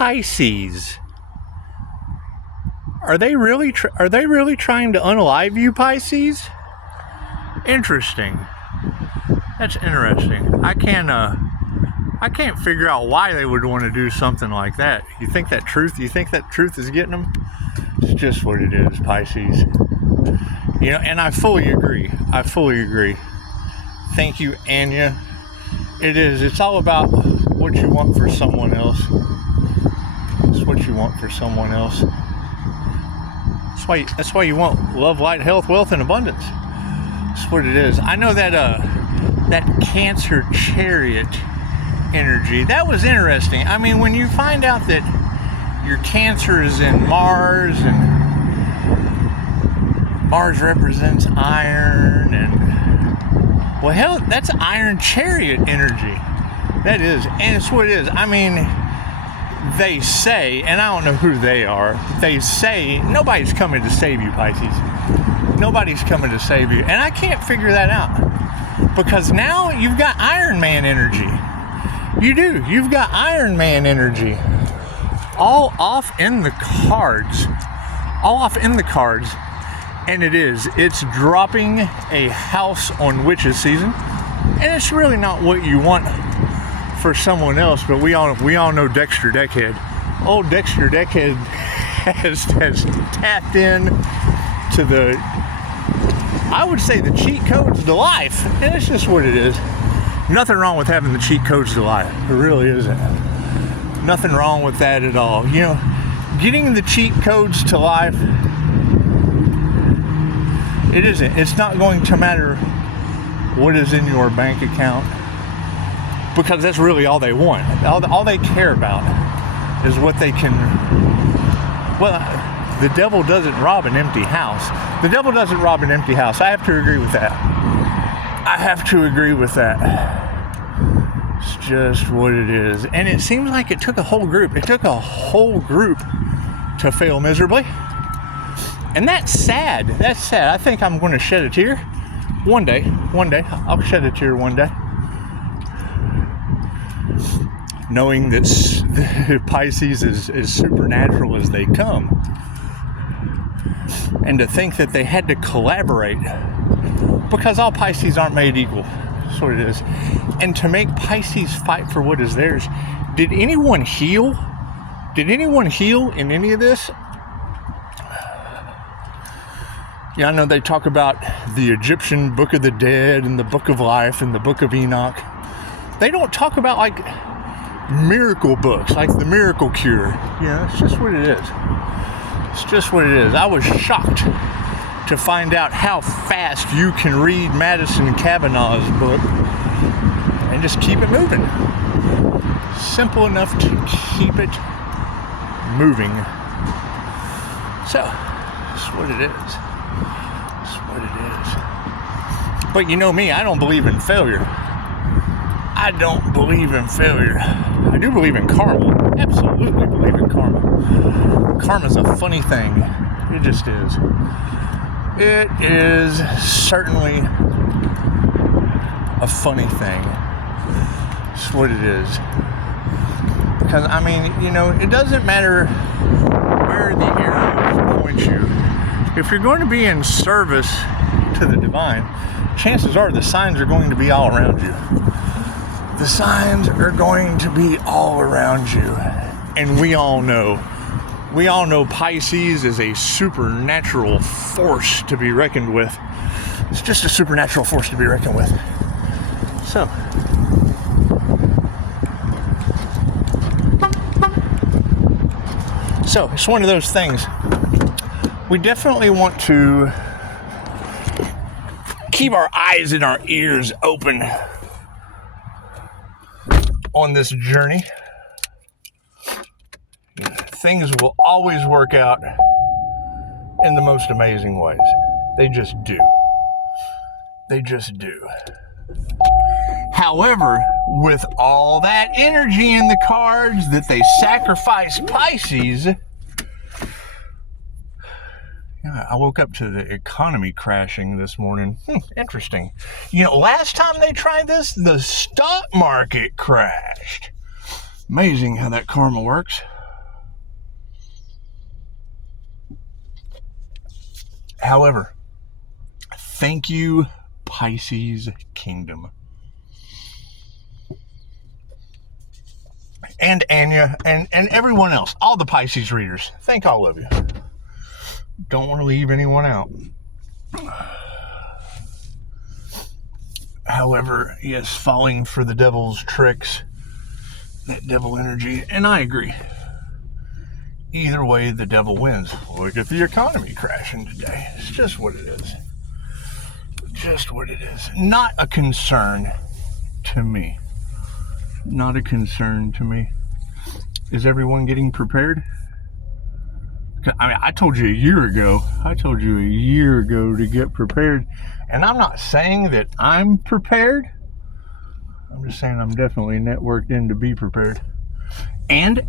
Pisces. Are they really trying to unalive you, Pisces? Interesting. That's interesting. I can't figure out why they would want to do something like that. You think that truth is getting them? It's just what it is, Pisces. You know, and I fully agree. Thank you, Anya. It is. It's all about what you want for someone else. It's what you want for someone else. That's why you want love, light, health, wealth, and abundance. That's what it is. I know that that Cancer chariot energy, that was interesting. I mean, when you find out that your Cancer is in Mars, and Mars represents iron, and well, hell, that's iron chariot energy. That is, and it's what it is. I mean, they say, and I don't know who they are, they say nobody's coming to save you, Pisces. Nobody's coming to save you. And I can't figure that out. Because now you've got Iron Man energy. You do. You've got Iron Man energy. All off in the cards. All off in the cards. And it is. It's dropping a house on witches season. And it's really not what you want for someone else, but we all know Dexter Deckhead. Old Dexter Deckhead has tapped in to the, I would say, the cheat codes to life, and it's just what it is. Nothing wrong with having the cheat codes to life. It really isn't. Nothing wrong with that at all. You know, getting the cheat codes to life, it isn't. It's not going to matter what is in your bank account, because that's really all they want. All they care about is what they can. Well, the devil doesn't rob an empty house. The devil doesn't rob an empty house. I have to agree with that. It's just what it is. And it seems like it took a whole group. It took a whole group to fail miserably. And that's sad. That's sad. I think I'm going to shed a tear one day. I'll shed a tear one day. Knowing that Pisces is as supernatural as they come. And to think that they had to collaborate, because all Pisces aren't made equal. That's what it is. And to make Pisces fight for what is theirs. Did anyone heal? Did anyone heal in any of this? Yeah, I know they talk about the Egyptian Book of the Dead and the Book of Life and the Book of Enoch. They don't talk about like miracle books, like the Miracle Cure. Yeah, it's just what it is. It's just what it is. I was shocked to find out how fast you can read Madison Cavanaugh's book and just keep it moving. Simple enough to keep it moving. So, it's what it is. It's what it is. But you know me, I don't believe in failure. I don't believe in failure. I do believe in karma. Absolutely believe in karma. Karma's a funny thing. It just is. It is certainly a funny thing. It's what it is. Because, I mean, you know, it doesn't matter where the arrows point you. If you're going to be in service to the divine, chances are the signs are going to be all around you. The signs are going to be all around you. And we all know Pisces is a supernatural force to be reckoned with. It's just a supernatural force to be reckoned with. So it's one of those things. We definitely want to keep our eyes and our ears open on this journey. Things will always work out in the most amazing ways. They just do. They just do. However, with all that energy in the cards that they sacrifice Pisces, I woke up to the economy crashing this morning. Interesting. You know, last time they tried this, the stock market crashed. Amazing how that karma works. However, thank you, Pisces Kingdom. And Anya, and everyone else, all the Pisces readers. Thank all of you. Don't want to leave anyone out. However, yes, falling for the devil's tricks, that devil energy, and I agree. Either way, the devil wins. Look at the economy crashing today. It's just what it is. Just what it is. Not a concern to me. Not a concern to me. Is everyone getting prepared? I mean, I told you a year ago to get prepared. And I'm not saying that I'm prepared. I'm just saying I'm definitely networked in to be prepared. And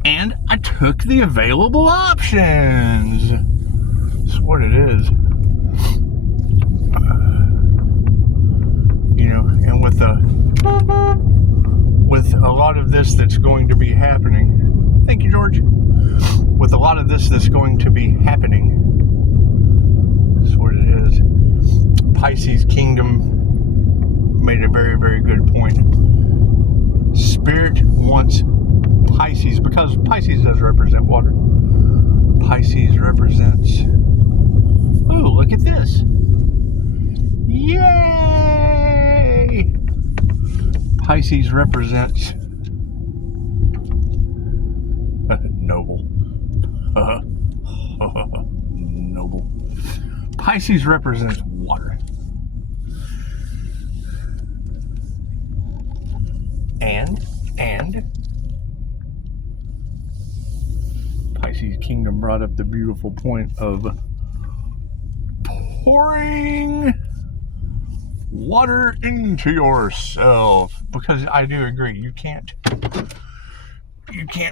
I took the available options. That's what it is. You know, and with a lot of this that's going to be happening. Thank you, George. With a lot of this that's going to be happening. That's what it is. Pisces Kingdom made a very, very good point. Spirit wants Pisces, because Pisces does represent water. Pisces represents... Oh, look at this. Yay! Pisces represents... noble. Noble. Pisces represents water. And Pisces Kingdom brought up the beautiful point of pouring water into yourself, because I do agree, you can't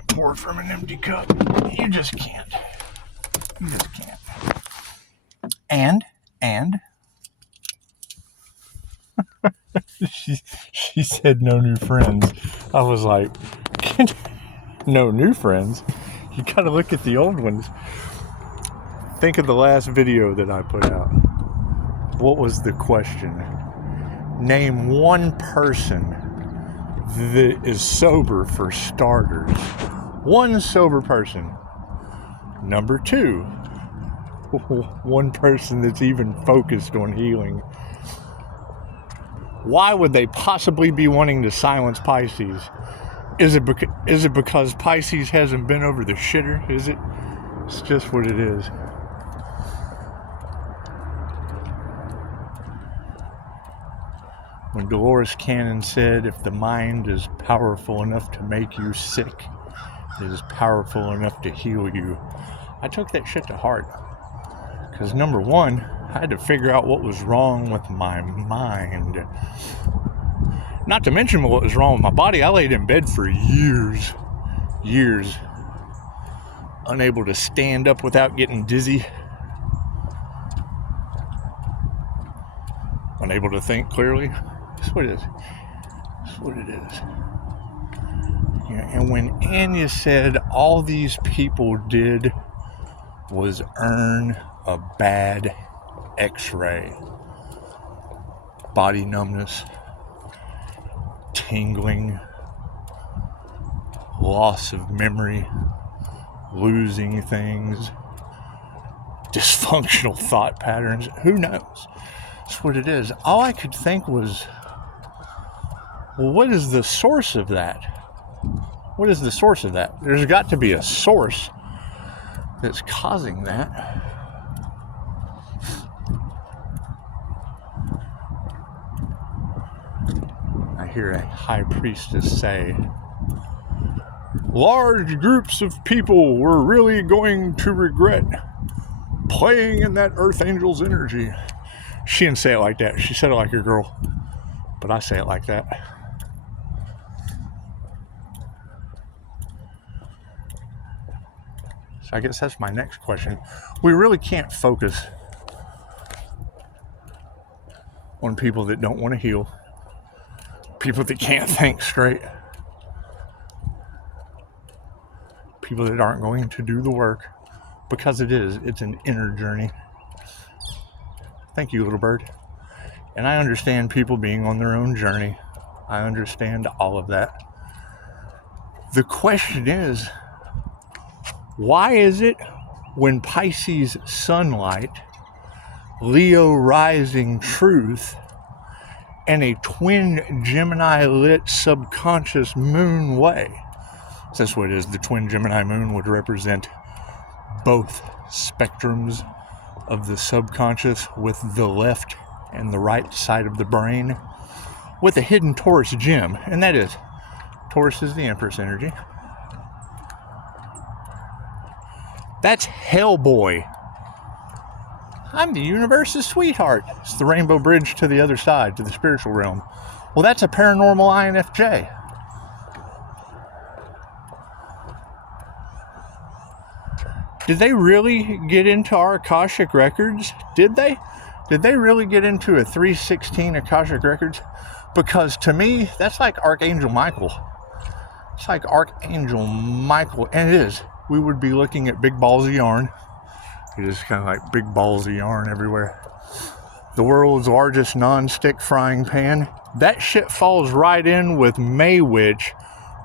pour from an empty cup. You just can't. And she said no new friends. I was like, no new friends? You gotta look at the old ones. Think of the last video that I put out. What was the question? Name one person that is sober, for starters. One sober person. Number two, one person that's even focused on healing. Why would they possibly be wanting to silence Pisces? Is it because Pisces hasn't been over the shitter? Is it? It's just what it is. When Dolores Cannon said, if the mind is powerful enough to make you sick, it is powerful enough to heal you. I took that shit to heart. Because number one, I had to figure out what was wrong with my mind. Not to mention what was wrong with my body. I laid in bed for years. Unable to stand up without getting dizzy. Unable to think clearly. That's what it is. Yeah, and when Anya said all these people did was earn a bad x-ray, body numbness, tingling, loss of memory, losing things, dysfunctional thought patterns, who knows? That's what it is. All I could think was, well, what is the source of that? What is the source of that? There's got to be a source that's causing that. I hear a high priestess say, large groups of people were really going to regret playing in that Earth Angel's energy. She didn't say it like that. She said it like a girl. But I say it like that. So I guess that's my next question. We really can't focus on people that don't want to heal. People that can't think straight. People that aren't going to do the work. Because it's an inner journey. Thank you, little bird. And I understand people being on their own journey. I understand all of that. The question is, why is it when Pisces sunlight, Leo rising truth, and a twin Gemini lit subconscious moon way? That's what it is. The twin Gemini moon would represent both spectrums of the subconscious, with the left and the right side of the brain, with a hidden Taurus gem, and that is, Taurus is the Empress energy. That's Hellboy. I'm the universe's sweetheart. It's the rainbow bridge to the other side, to the spiritual realm. Well, that's a paranormal INFJ. Did they really get into our Akashic records? Did they? Did they really get into a 316 Akashic records? Because to me, that's like Archangel Michael. It's like Archangel Michael, and it is. We would be looking at big balls of yarn. It is kind of like big balls of yarn everywhere. The world's largest non-stick frying pan. That shit falls right in with May Witch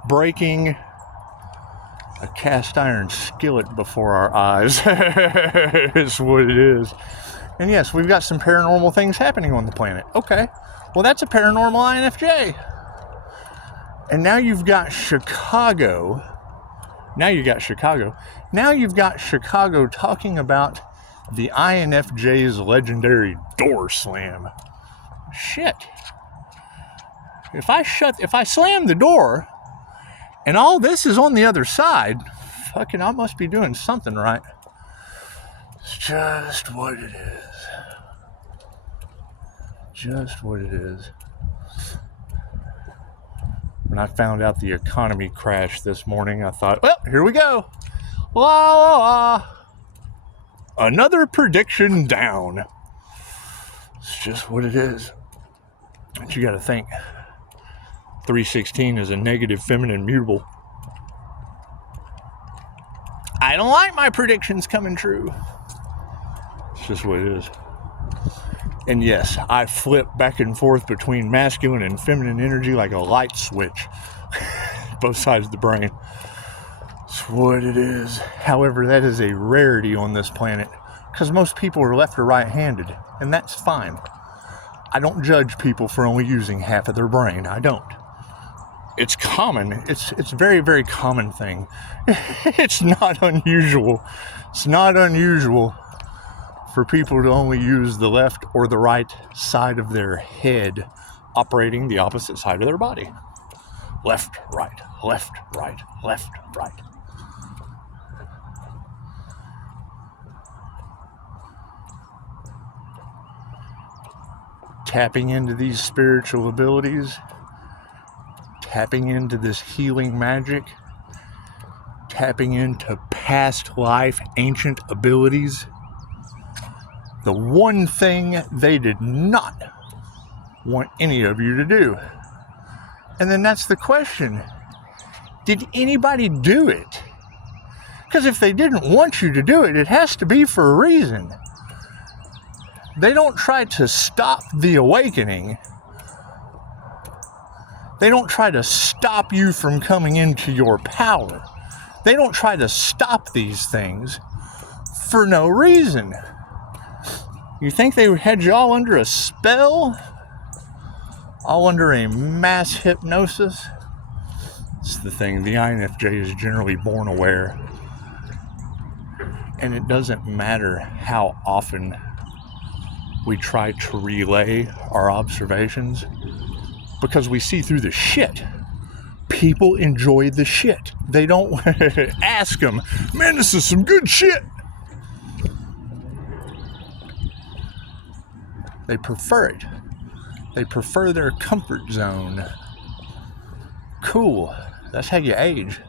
breaking a cast iron skillet before our eyes. It's what it is. And yes, we've got some paranormal things happening on the planet. Okay, well, that's a paranormal INFJ. And now you've got Chicago. Now you've got Chicago talking about the INFJ's legendary door slam. Shit. If I slam the door and all this is on the other side, fucking I must be doing something right. It's just what it is. Just what it is. When I found out the economy crashed this morning, I thought, well, here we go. La la la. Another prediction down. It's just what it is. But you got to think. 316 is a negative feminine mutable. I don't like my predictions coming true. It's just what it is. And yes, I flip back and forth between masculine and feminine energy like a light switch. Both sides of the brain. It's what it is. However, that is a rarity on this planet because most people are left or right-handed, and that's fine. I don't judge people for only using half of their brain. I don't. It's common. It's a very, very common thing. It's not unusual. It's not unusual for people to only use the left or the right side of their head operating the opposite side of their body. Left, right, left, right, left, right. Tapping into these spiritual abilities, tapping into this healing magic, tapping into past life ancient abilities. The one thing they did not want any of you to do. And then that's the question. Did anybody do it? Because if they didn't want you to do it, it has to be for a reason. They don't try to stop the awakening. They don't try to stop you from coming into your power. They don't try to stop these things for no reason. You think they had you all under a spell? All under a mass hypnosis? It's the thing. The INFJ is generally born aware. And it doesn't matter how often we try to relay our observations because we see through the shit. People enjoy the shit. They don't ask them, man, this is some good shit. They prefer it. They prefer their comfort zone. Cool. That's how you age.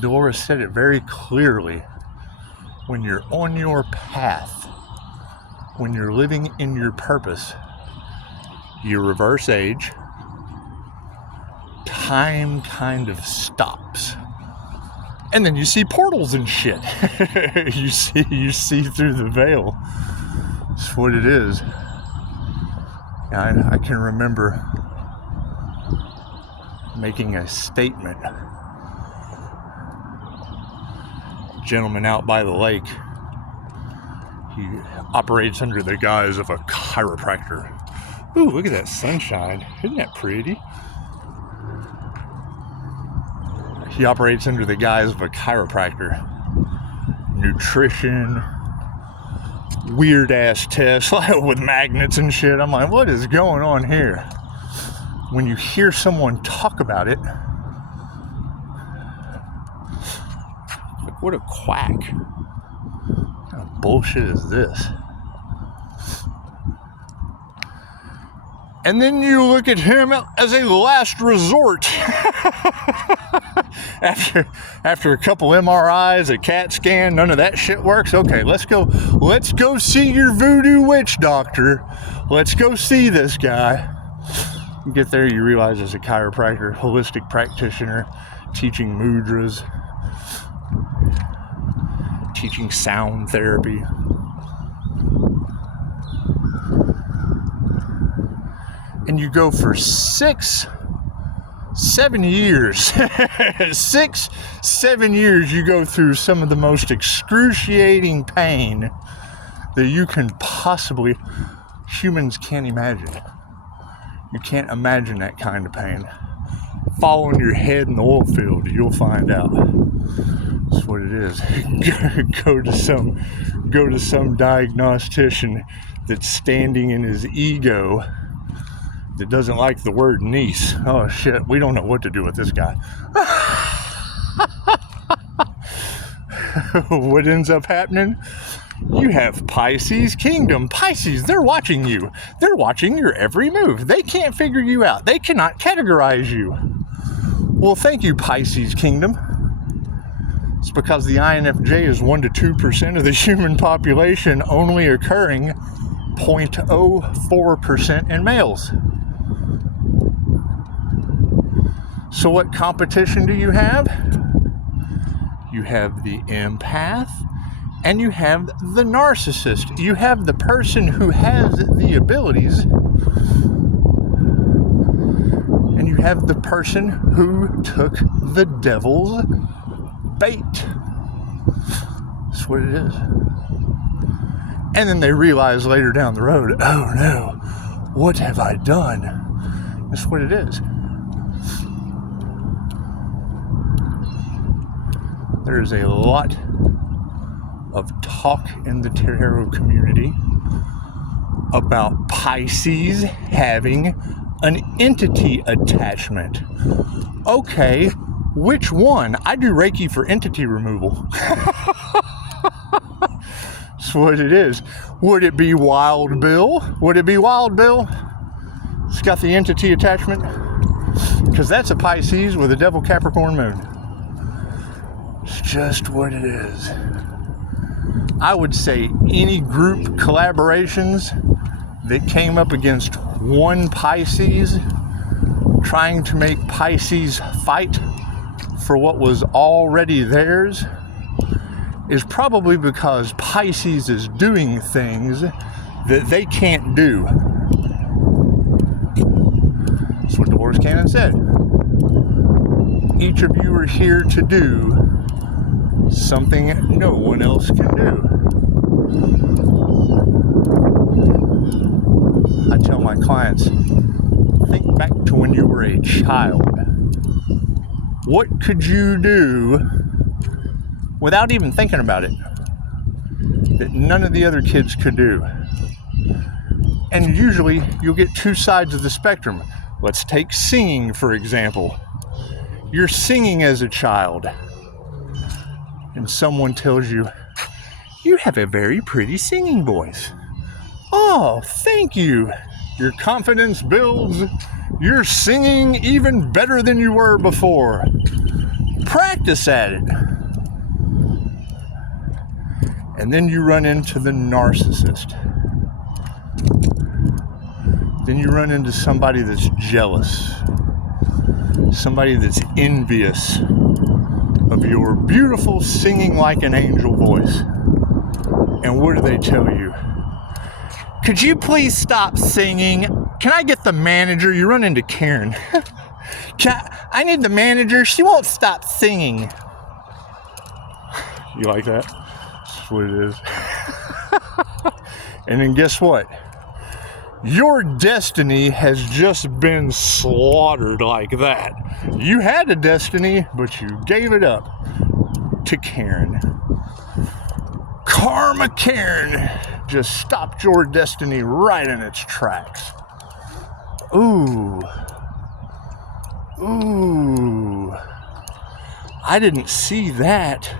Dolores said it very clearly. When you're on your path, when you're living in your purpose, you reverse age. Time kind of stops. And then you see portals and shit. You see through the veil. It's what it is. I can remember making a statement. Gentleman out by the lake, he operates under the guise of a chiropractor. Ooh, look at that sunshine. Isn't that pretty? He operates under the guise of a chiropractor. Nutrition, weird ass tests with magnets and shit. I'm like, what is going on here? When you hear someone talk about it, like, what a quack. What kind of bullshit is this? And then you look at him as a last resort. After a couple MRIs, a CAT scan, none of that shit works. Okay, let's go see your voodoo witch doctor. Let's go see this guy. You get there, you realize it's a chiropractor, holistic practitioner, teaching mudras, teaching sound therapy. And you go for 6-7 years. 6-7 years you go through some of the most excruciating pain that you can possibly, humans can't imagine. You can't imagine that kind of pain. Fall on your head in the oil field, you'll find out. That's what it is. Go to some diagnostician that's standing in his ego, that doesn't like the word niece. Oh shit, we don't know what to do with this guy. What ends up happening? You have Pisces kingdom. Pisces, they're watching you. They're watching your every move. They can't figure you out. They cannot categorize you. Well, thank you, Pisces kingdom. It's because the INFJ is 1% to 2% of the human population, only occurring 0.04% in males. So what competition do you have? You have the empath and you have the narcissist. You have the person who has the abilities, and you have the person who took the devil's bait. That's what it is. And then they realize later down the road, oh no, what have I done? That's what it is. There's a lot of talk in the tarot community about Pisces having an entity attachment. Okay, which one? I do Reiki for entity removal. That's what it is. Would it be Wild Bill? Would it be Wild Bill? It's got the entity attachment. Because that's a Pisces with a Devil Capricorn moon. It's just what it is. I would say any group collaborations that came up against one Pisces, trying to make Pisces fight for what was already theirs, is probably because Pisces is doing things that they can't do. That's what the Horse Cannon said. Each of you are here to do something no one else can do. I tell my clients, think back to when you were a child. What could you do without even thinking about it that none of the other kids could do? And usually you'll get two sides of the spectrum. Let's take singing, for example. You're singing as a child, and someone tells you, you have a very pretty singing voice. Oh, thank you. Your confidence builds. You're singing even better than you were before. Practice at it. And then you run into the narcissist. Then you run into somebody that's jealous. Somebody that's envious of your beautiful singing like an angel voice. And what do they tell you? Could you please stop singing? Can I get the manager? You run into Karen. I need the manager. She won't stop singing. You like that? That's what it is. And then guess what? Your destiny has just been slaughtered like that. You had a destiny, but you gave it up to Karen. Karma Karen just stopped your destiny right in its tracks. Ooh. Ooh. I didn't see that.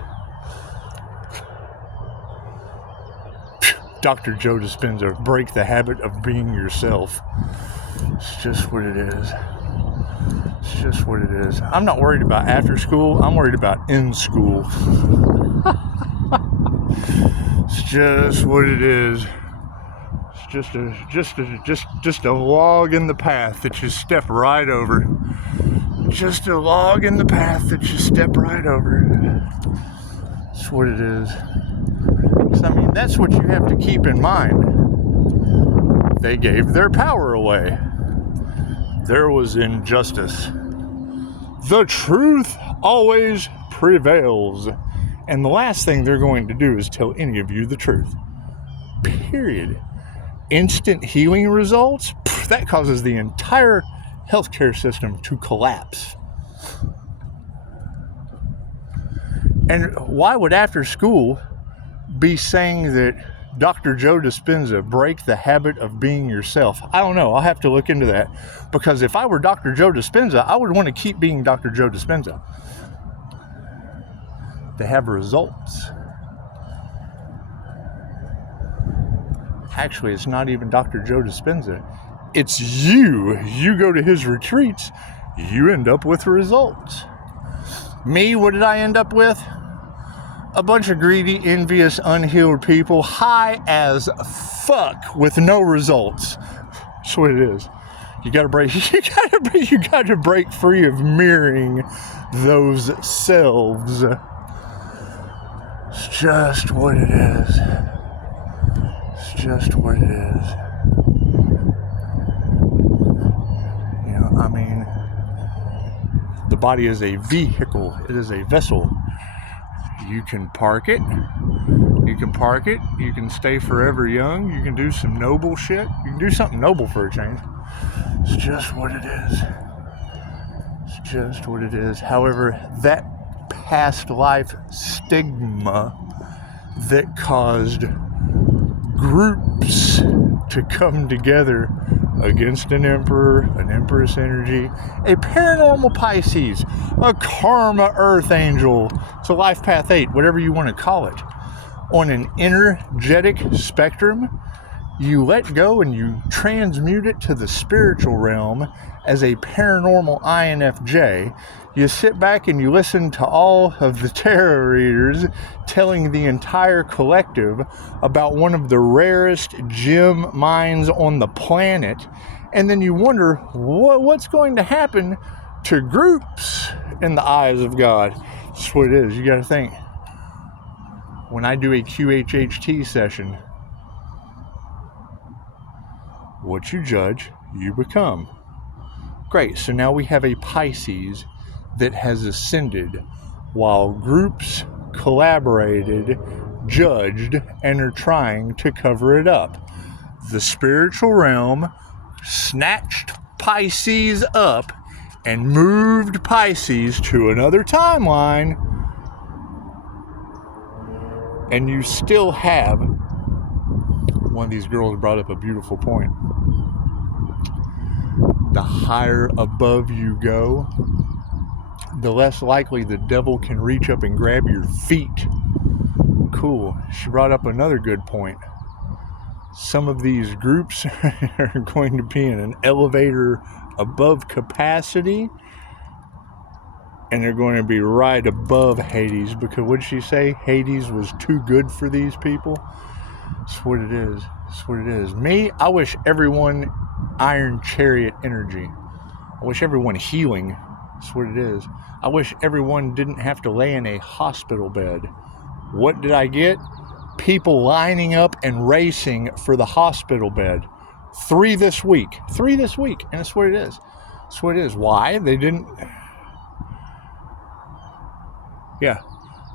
Dr. Joe Dispenza, break the habit of being yourself. It's just what it is. It's just what it is. I'm not worried about after school. I'm worried about in school. It's just what it is. It's just a log in the path that you step right over. Just a log in the path that you step right over. That's what it is. I mean, that's what you have to keep in mind. They gave their power away. There was injustice. The truth always prevails. And the last thing they're going to do is tell any of you the truth. Period. Instant healing results? That causes the entire healthcare system to collapse. And why would after school be saying that Dr. Joe Dispenza, break the habit of being yourself? I don't know. I'll have to look into that. Because if I were Dr. Joe Dispenza, I would want to keep being Dr. Joe Dispenza. They have results. Actually, it's not even Dr. Joe Dispenza. It's you. You go to his retreats, you end up with results. Me, what did I end up with? A bunch of greedy, envious, unhealed people, high as fuck with no results. That's what it is. You gotta break. You gotta break free of mirroring those selves. It's just what it is. It's just what it is. You know, I mean, the body is a vehicle. It is a vessel. You can park it. You can park it. You can stay forever young. You can do some noble shit. You can do something noble for a change. It's just what it is. It's just what it is. However, that past life stigma that caused groups to come together against an emperor, an empress energy, a paranormal Pisces, a karma earth angel, it's a life path 8, whatever you want to call it. On an energetic spectrum, you let go and you transmute it to the spiritual realm as a paranormal INFJ. You sit back and you listen to all of the tarot readers telling the entire collective about one of the rarest gem mines on the planet. And then you wonder what's going to happen to groups in the eyes of God. That's what it is. You got to think. When I do a QHHT session, what you judge, you become. Great. So now we have a Pisces that has ascended while groups collaborated, judged, and are trying to cover it up. The spiritual realm snatched Pisces up and moved Pisces to another timeline, and you still have, one of these girls brought up a beautiful point. The higher above you go, the less likely the devil can reach up and grab your feet. Cool. She brought up another good point. Some of these groups are going to be in an elevator above capacity, and they're going to be right above Hades, because what did she say? Hades was too good for these people. That's what it is. That's what it is. Me, I wish everyone Iron Chariot energy. I wish everyone healing. That's what it is. I wish everyone didn't have to lay in a hospital bed. What did I get? people lining up and racing for the hospital bed. 3 this week. 3 this week. And that's what it is. That's what it is. Why? They didn't... Yeah.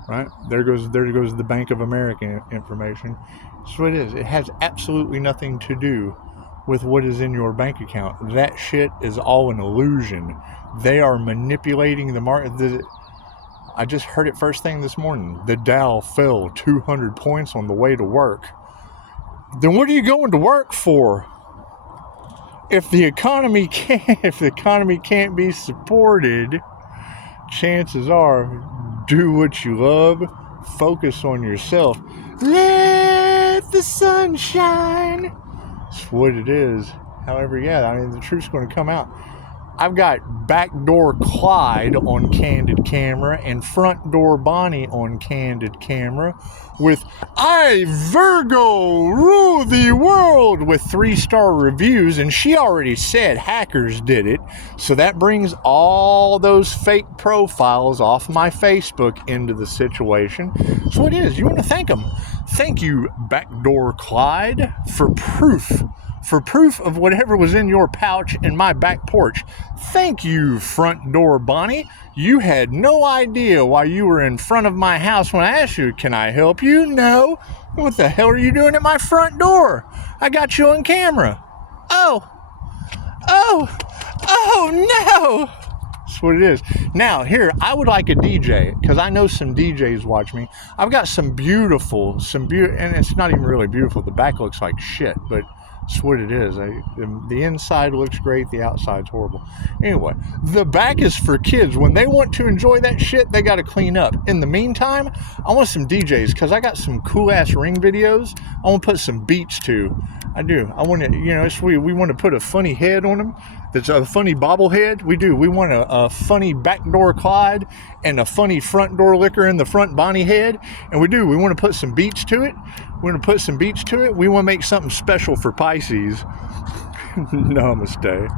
Right? There goes the Bank of America information. That's what it is. It has absolutely nothing to do with what is in your bank account. That shit is all an illusion. They are manipulating the market. I just heard it first thing this morning. The Dow fell 200 points on the way to work. Then what are you going to work for? If the economy can't be supported, chances are, do what you love, focus on yourself. Let the sun shine. That's what it is. However, yeah, I mean, the truth's going to come out. I've got backdoor Clyde on candid camera and front door Bonnie on candid camera with I, Virgo, rule the world with 3-star reviews, and she already said hackers did it. So that brings all those fake profiles off my Facebook into the situation. So it is. You want to thank them. Thank you, backdoor Clyde, for proof of whatever was in your pouch in my back porch. Thank you, front door Bonnie. You had no idea why you were in front of my house when I asked you, can I help you? No. What the hell are you doing at my front door? I got you on camera. Oh no. That's what it is. Now, here, I would like a DJ, because I know some DJs watch me. I've got some beautiful, and it's not even really beautiful. The back looks like shit, but it's what it is. The inside looks great. The outside's horrible. Anyway, the back is for kids. When they want to enjoy that shit, they got to clean up. In the meantime, I want some DJs, because I got some cool-ass ring videos I want to put some beats to. I do. I want to, we want to put a funny head on them. That's a funny bobblehead. We do. We want a funny backdoor Clyde and a funny front door liquor in the front Bonnie head. And we do. We want to put some beats to it. We want to make something special for Pisces. Namaste.